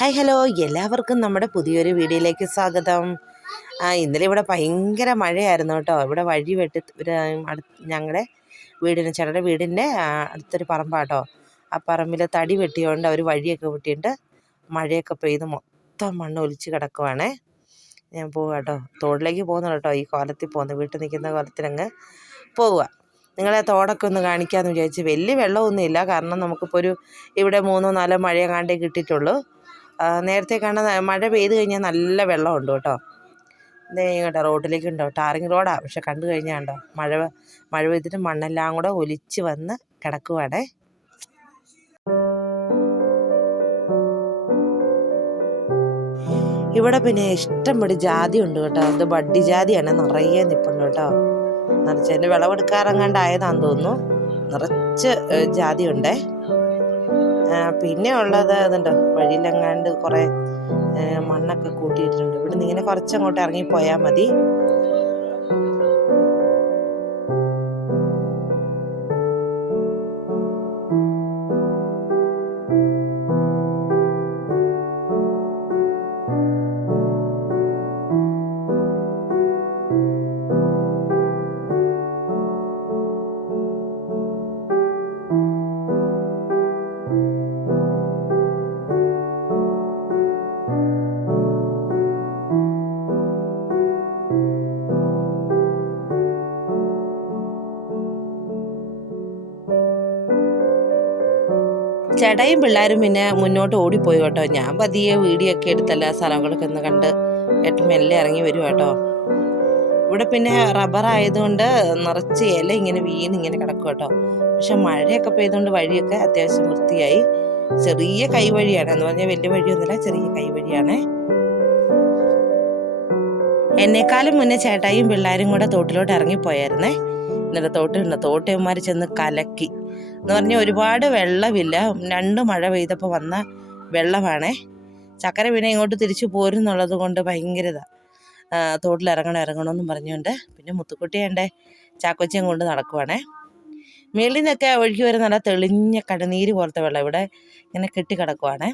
Hi hello, എല്ലാവർക്കും നമ്മുടെ പുതിയൊരു വീഡിയോയിലേക്ക് സ്വാഗതം. ഇന്നലെ ഇവിടെ ഭയങ്കര മഴയായിരുന്നു കേട്ടോ. ഇവിടെ വഴി വെട്ടി ഞങ്ങളുടെ ചേട്ടൻ്റെ വീടിൻ്റെ അടുത്തൊരു പറമ്പാട്ടോ. ആ പറമ്പിൽ തടി വെട്ടിയോണ്ട് അവർ വഴിയൊക്കെ വെട്ടിയിട്ട് മഴയൊക്കെ പെയ്ത് മൊത്തം മണ്ണ് ഒലിച്ച് കിടക്കുവാണേ. ഞാൻ പോവുക കേട്ടോ, തോടിലേക്ക് പോകുന്നു കേട്ടോ. ഈ കോലത്തിൽ പോകുന്നു, വീട്ടിൽ നിൽക്കുന്ന കോലത്തിലങ്ങ് പോവുക. നിങ്ങളെ തോടൊക്കെ ഒന്ന് കാണിക്കാമെന്ന് വിചാരിച്ച്. വലിയ വെള്ളമൊന്നുമില്ല, കാരണം നമുക്കിപ്പോൾ ഇവിടെ 3-4 മഴയെങ്ങാണ്ടേ കിട്ടിയിട്ടുള്ളൂ. നേരത്തെ കാണാൻ മഴ പെയ്ത് കഴിഞ്ഞാൽ നല്ല വെള്ളമുണ്ട് കേട്ടോ. ഇതേ കേട്ടോ, റോഡിലേക്ക് ഉണ്ടോ, ടാറിങ് റോഡാണ്. പക്ഷെ കണ്ടു കഴിഞ്ഞാൽ ഉണ്ടോ, മഴ പെയ്തിട്ട് മണ്ണെല്ലാം കൂടെ ഒലിച്ച് വന്ന് കിടക്കുവാണേ. ഇവിടെ പിന്നെ ഇഷ്ടംപടി ജാതി ഉണ്ട് കേട്ടോ. അത് ബഡ്ഡി ജാതിയാണ്, നിറയെ നിൽപ്പുണ്ട് കേട്ടോ. നിറച്ച് എൻ്റെ വിളവെടുക്കാറങ്ങാണ്ടായതാണെന്ന് തോന്നുന്നു. നിറച്ച് ജാതി ഉണ്ടേ. പിന്നെ ഉള്ളത് ഇതുണ്ടോ, വഴിയിലെങ്ങാണ്ട് കുറേ മണ്ണൊക്കെ കൂട്ടിയിട്ടുണ്ട്. ഇവിടുന്ന് ഇങ്ങനെ കുറച്ചങ്ങോട്ട് ഇറങ്ങിപ്പോയാൽ മതി. ചേട്ടായും പിള്ളേരും പിന്നെ മുന്നോട്ട് ഓടിപ്പോയി കേട്ടോ. ഞാൻ പതിയെ വീഡിയോ ഒക്കെ എടുത്തല്ല സ്ഥലങ്ങളൊക്കെ ഒന്ന് കണ്ട് ഏട്ടൻ മെല്ലെ ഇറങ്ങി വരും കേട്ടോ. ഇവിടെ പിന്നെ റബ്ബർ ആയതുകൊണ്ട് നിറച്ച് ഇല ഇങ്ങനെ വീണിങ്ങനെ കിടക്കും കേട്ടോ. പക്ഷെ മഴയൊക്കെ പെയ്തുകൊണ്ട് വഴിയൊക്കെ അത്യാവശ്യം വൃത്തിയായി. ചെറിയ കൈവഴിയാണ്, എന്ന് പറഞ്ഞാൽ വലിയ വഴിയൊന്നുമില്ല, ചെറിയ കൈവഴിയാണ്. എന്നെക്കാളും മുന്നേ ചേട്ടായും പിള്ളേരും കൂടെ തോട്ടിലോട്ട് ഇറങ്ങിപ്പോയായിരുന്നേ. എന്നിട്ട് തോട്ടന്മാർ ചെന്ന് കലക്കി. എന്ന് പറഞ്ഞാൽ ഒരുപാട് വെള്ളമില്ല, 2 മഴ പെയ്തപ്പോൾ വന്ന വെള്ളമാണേ. ചക്കര പിന്നെ ഇങ്ങോട്ട് തിരിച്ചു പോരുന്നുള്ളത് കൊണ്ട് ഭയങ്കര തോട്ടിൽ ഇറങ്ങണമെന്നും പറഞ്ഞുകൊണ്ട് പിന്നെ മുത്തുക്കുട്ടിയുണ്ട് ചാക്കൊച്ചിയും കൊണ്ട് നടക്കുവാണേ. മേളിൽ നിന്നൊക്കെ ഒഴുകി വരെ നല്ല തെളിഞ്ഞ കടനീര് പോലത്തെ വെള്ളം ഇവിടെ ഇങ്ങനെ കെട്ടിക്കിടക്കുവാണേ.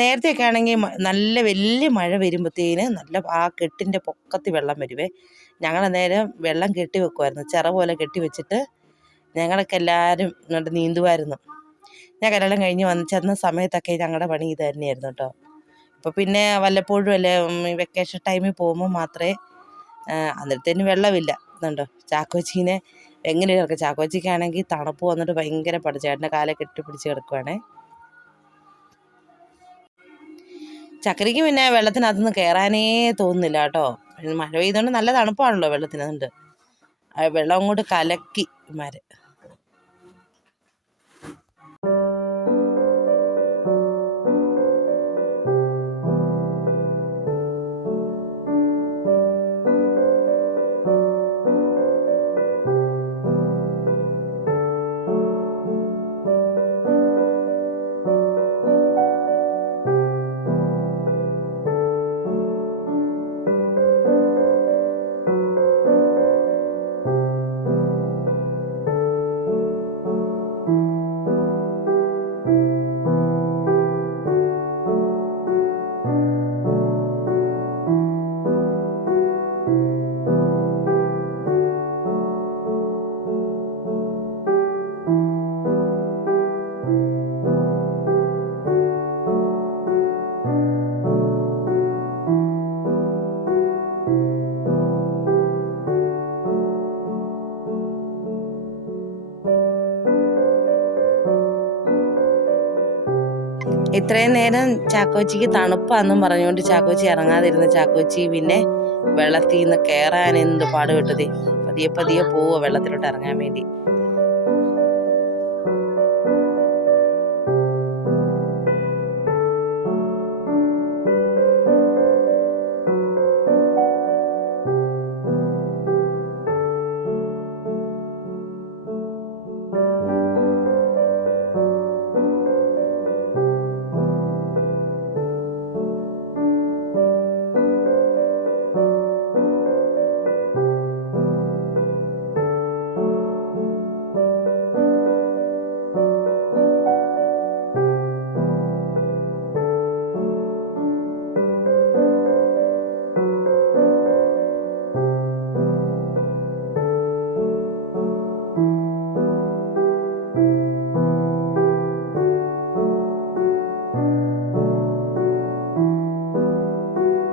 നേരത്തെയൊക്കെ ആണെങ്കിൽ നല്ല വലിയ മഴ വരുമ്പോഴത്തേന് നല്ല ആ കെട്ടിൻ്റെ പൊക്കത്തിൽ വെള്ളം വരുവേ. ഞങ്ങൾ നേരം വെള്ളം കെട്ടി വെക്കുമായിരുന്നു, ചിറ പോലെ കെട്ടി വെച്ചിട്ട് ഞങ്ങളൊക്കെ എല്ലാവരും ഇങ്ങോട്ട് നീന്തുമായിരുന്നു. ഞാൻ കല്യാണം കഴിഞ്ഞ് ചെന്ന സമയത്തൊക്കെ ഞങ്ങളുടെ പണി ഇത് തന്നെയായിരുന്നു കേട്ടോ. ഇപ്പോൾ പിന്നെ വല്ലപ്പോഴും അല്ലേ വെക്കേഷൻ ടൈമിൽ പോകുമ്പോൾ മാത്രമേ അന്നേരത്തേന് വെള്ളമില്ല. എന്നുണ്ടോ ചാക്കോച്ചീനെ എങ്ങനെ കിടക്കുക. ചാക്കോച്ചിക്കാണെങ്കിൽ തണുപ്പ് വന്നിട്ട് ഭയങ്കര പട, ചേട്ടൻ്റെ കാലെ കെട്ടിപ്പിടിച്ച് കിടക്കുവാണേ. ചക്കരയ്ക്ക് പിന്നെ വെള്ളത്തിനകത്തുനിന്ന് കയറാനേ തോന്നുന്നില്ല കേട്ടോ. മഴ പെയ്തുകൊണ്ട് നല്ല തണുപ്പാണല്ലോ വെള്ളത്തിനുണ്ട്. വെള്ളം അങ്ങോട്ട് കലക്കി മരം. ഇത്രയും നേരം ചാക്കോച്ചിക്ക് തണുപ്പാന്നും പറഞ്ഞുകൊണ്ട് ചാക്കോച്ചി ഇറങ്ങാതിരുന്ന ചാക്കോച്ചി പിന്നെ വെള്ളത്തിൽ നിന്ന് കയറാൻ എന്ത് പാടുപെട്ടതേ. പതിയെ പോവുക വെള്ളത്തിലോട്ട് ഇറങ്ങാൻ വേണ്ടി.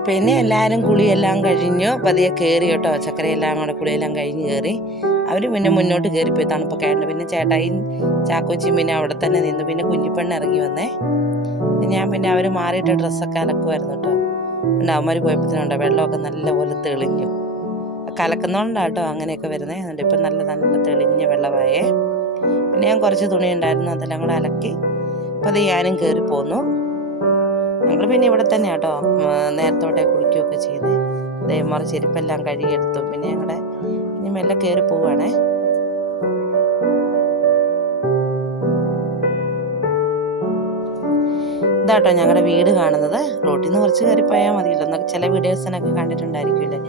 പിന്നെ എല്ലാവരും കുളിയെല്ലാം കഴിഞ്ഞു പതിയെ കയറി കേട്ടോ. ചക്കരയെല്ലാം കൂടെ കുളിയെല്ലാം കഴിഞ്ഞ് കയറി. അവർ പിന്നെ മുന്നോട്ട് കയറിപ്പോയി തണുപ്പൊക്കെ ആയിട്ട്. പിന്നെ ചേട്ടായും ചാക്കോച്ചിയും പിന്നെ അവിടെ തന്നെ നിന്ന്. പിന്നെ കുഞ്ഞിപ്പെണ്ണ് ഇറങ്ങി വന്നേ. ഞാൻ പിന്നെ അവർ മാറിയിട്ട് ഡ്രസ്സൊക്കെ അലക്കുമായിരുന്നു കേട്ടോ. ഉണ്ട് അവന്മാർ പോയപ്പോഴത്തേനുണ്ടോ വെള്ളമൊക്കെ നല്ലപോലെ തെളിഞ്ഞു. കലക്കുന്നതുകൊണ്ടാണ് കേട്ടോ അങ്ങനെയൊക്കെ വരുന്നത്. അതുകൊണ്ട് ഇപ്പം നല്ല നല്ല തെളിഞ്ഞ വെള്ളമായേ. പിന്നെ ഞാൻ കുറച്ച് തുണി ഉണ്ടായിരുന്നു, അതെല്ലാം കൂടെ അലക്കി അപ്പോൾ അത് ഞാനും കയറി പോന്നു. ഞങ്ങൾ പിന്നെ ഇവിടെ തന്നെ കേട്ടോ നേരത്തോടെ കുളിക്കുകയൊക്കെ ചെയ്ത് ദേവന്മാർ ചെരുപ്പെല്ലാം കഴുകിയെടുത്തു. പിന്നെ ഞങ്ങളുടെ ഇനി മെല്ലെ കയറി പോവുകയാണേ. ഇതാട്ടോ ഞങ്ങളുടെ വീട് കാണുന്നത്. റോട്ടിൽ നിന്ന് കുറച്ച് കയറിപ്പോയാൽ മതിയല്ലോ. എന്നൊക്കെ ചില വീഡിയോസിനൊക്കെ കണ്ടിട്ടുണ്ടായിരിക്കുമല്ലേ.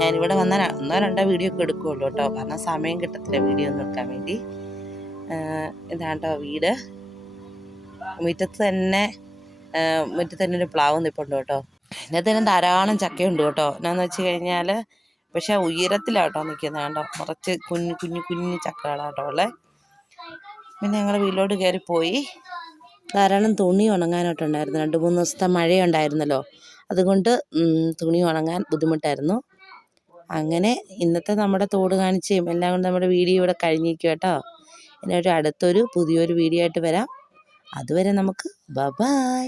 ഞാനിവിടെ വന്നാൽ 1-2 വീഡിയോ ഒക്കെ എടുക്കുകയുള്ളൂ കേട്ടോ. കാരണം സമയം കിട്ടത്തില്ല വീഡിയോ ഒന്നും എടുക്കാൻ വേണ്ടി. ഇതാട്ടോ വീട്. മുറ്റത്ത് തന്നെ ഒരു പ്ലാവ് നിൽപ്പുണ്ട് കേട്ടോ. ഇതിനകത്ത് തന്നെ ധാരാളം ചക്കയുണ്ട് കേട്ടോ. എന്നാന്ന് വെച്ച് കഴിഞ്ഞാൽ പക്ഷെ ഉയരത്തിലാട്ടോ നിൽക്കുന്നത് കേട്ടോ. കുറച്ച് കുഞ്ഞു ചക്കകളാട്ടോ ഉള്ളത്. പിന്നെ ഞങ്ങൾ വീട്ടിലോട്ട് കയറിപ്പോയി. ധാരാളം തുണി ഉണങ്ങാനായിട്ടുണ്ടായിരുന്നു. 2-3 ദിവസത്തെ മഴയുണ്ടായിരുന്നല്ലോ, അതുകൊണ്ട് തുണി ഉണങ്ങാൻ ബുദ്ധിമുട്ടായിരുന്നു. അങ്ങനെ ഇന്നത്തെ നമ്മുടെ തോട് കാണിച്ചും എല്ലാം കൊണ്ട് നമ്മുടെ വീഡിയോ ഇവിടെ കഴിഞ്ഞിരിക്കും കേട്ടോ. ഇനി അടുത്തൊരു പുതിയൊരു വീഡിയോ ആയിട്ട് വരാം. അതുവരെ നമുക്ക് ബൈ.